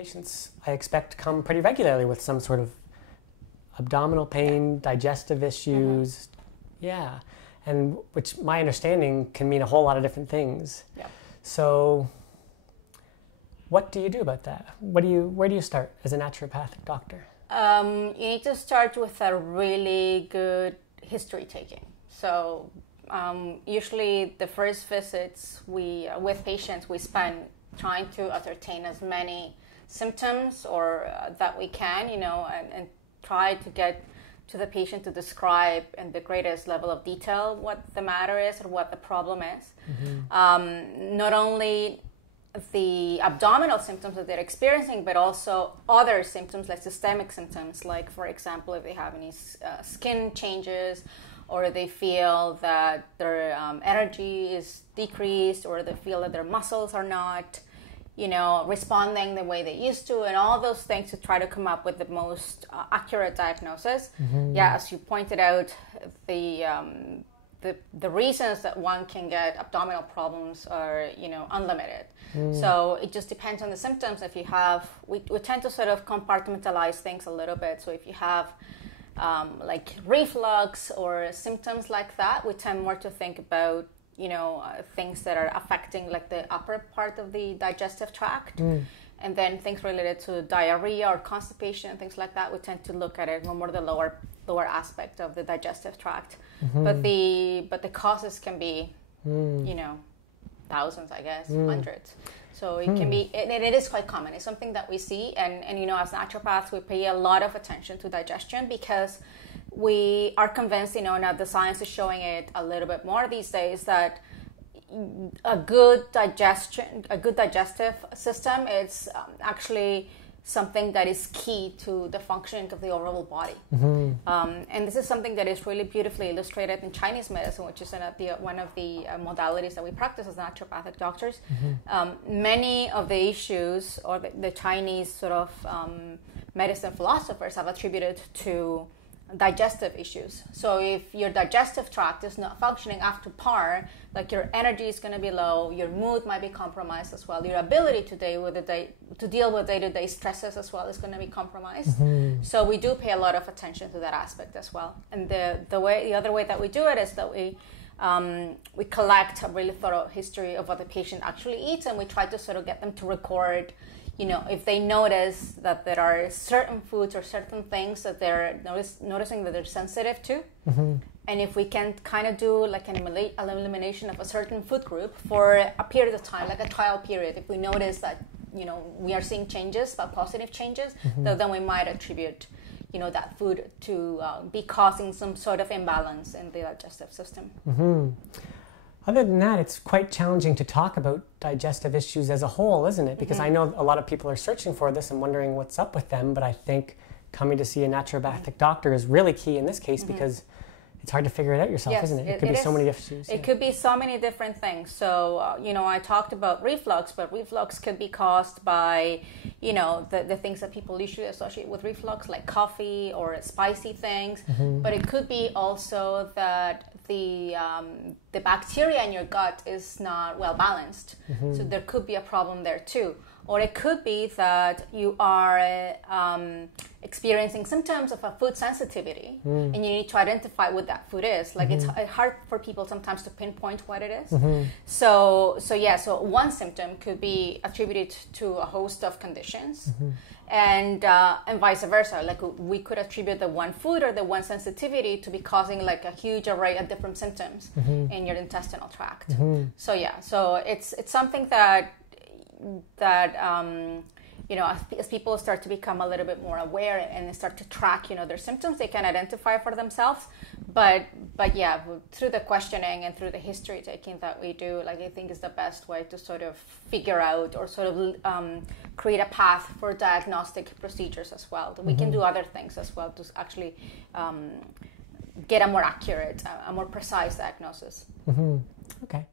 patients, I expect, come pretty regularly with some sort of abdominal pain, digestive issues. Yeah. And which my understanding can mean a whole lot of different things. Yeah. So what do you do about that? Where do you start as a naturopathic doctor? You need to start with a really good history taking. So usually the first visits with patients, we spend trying to ascertain as many symptoms or that we can, and try to get to the patient to describe in the greatest level of detail what the matter is or what the problem is. Mm-hmm. Not only the abdominal symptoms that they're experiencing, but also other symptoms like systemic symptoms, like, for example, if they have any skin changes, or they feel that their energy is decreased, or they feel that their muscles are not, responding the way they used to, and all those things to try to come up with the most accurate diagnosis. Mm-hmm. Yeah, as you pointed out, the reasons that one can get abdominal problems are, unlimited. So it just depends on the symptoms. If you have, we tend to sort of compartmentalize things a little bit. So if you have like reflux or symptoms like that, we tend more to think about, things that are affecting like the upper part of the digestive tract. And then things related to diarrhea or constipation and things like that, we tend to look at it more the lower aspect of the digestive tract. Mm-hmm. But the causes can be, thousands, I guess, hundreds. So it can be, and it is quite common. It's something that we see, and as naturopaths, we pay a lot of attention to digestion because we are convinced, now the science is showing it a little bit more these days, that a good digestive system is actually something that is key to the functioning of the overall body. Mm-hmm. And this is something that is really beautifully illustrated in Chinese medicine, which is one of the modalities that we practice as naturopathic doctors. Mm-hmm. Many of the issues, or the Chinese sort of medicine philosophers have attributed to digestive issues. So if your digestive tract is not functioning up to par, like your energy is going to be low, your mood might be compromised as well, your ability to deal with day-to-day stresses as well is going to be compromised. Mm-hmm. So we do pay a lot of attention to that aspect as well. And the other way that we do it is that we collect a really thorough history of what the patient actually eats, and we try to sort of get them to record, if they notice that there are certain foods or certain things that they're noticing that they're sensitive to. Mm-hmm. And if we can kind of do like an elimination of a certain food group for a period of time, like a trial period, if we notice that, we are seeing changes, but positive changes, mm-hmm. then we might attribute, that food to be causing some sort of imbalance in the digestive system. Mm-hmm. Other than that, it's quite challenging to talk about digestive issues as a whole, isn't it? Because mm-hmm. I know a lot of people are searching for this and wondering what's up with them, but I think coming to see a naturopathic doctor is really key in this case, mm-hmm. because it's hard to figure it out yourself, yes, isn't it? It could be so many different issues. It could be so many different things. So, I talked about reflux, but reflux could be caused by, the things that people usually associate with reflux, like coffee or spicy things. Mm-hmm. But it could be also that the bacteria in your gut is not well balanced. Mm-hmm. So there could be a problem there too. Or it could be that you are experiencing symptoms of a food sensitivity, and you need to identify what that food is. Like mm-hmm. it's hard for people sometimes to pinpoint what it is. Mm-hmm. So one symptom could be attributed to a host of conditions, mm-hmm. and vice versa. Like we could attribute the one food or the one sensitivity to be causing like a huge array of different symptoms mm-hmm. in your intestinal tract. Mm-hmm. So it's something that as people start to become a little bit more aware and start to track, their symptoms, they can identify for themselves. But yeah, through the questioning and through the history taking that we do, like I think is the best way to sort of figure out or sort of create a path for diagnostic procedures as well. We mm-hmm. can do other things as well to actually get a more accurate, a more precise diagnosis. Mm-hmm. Okay.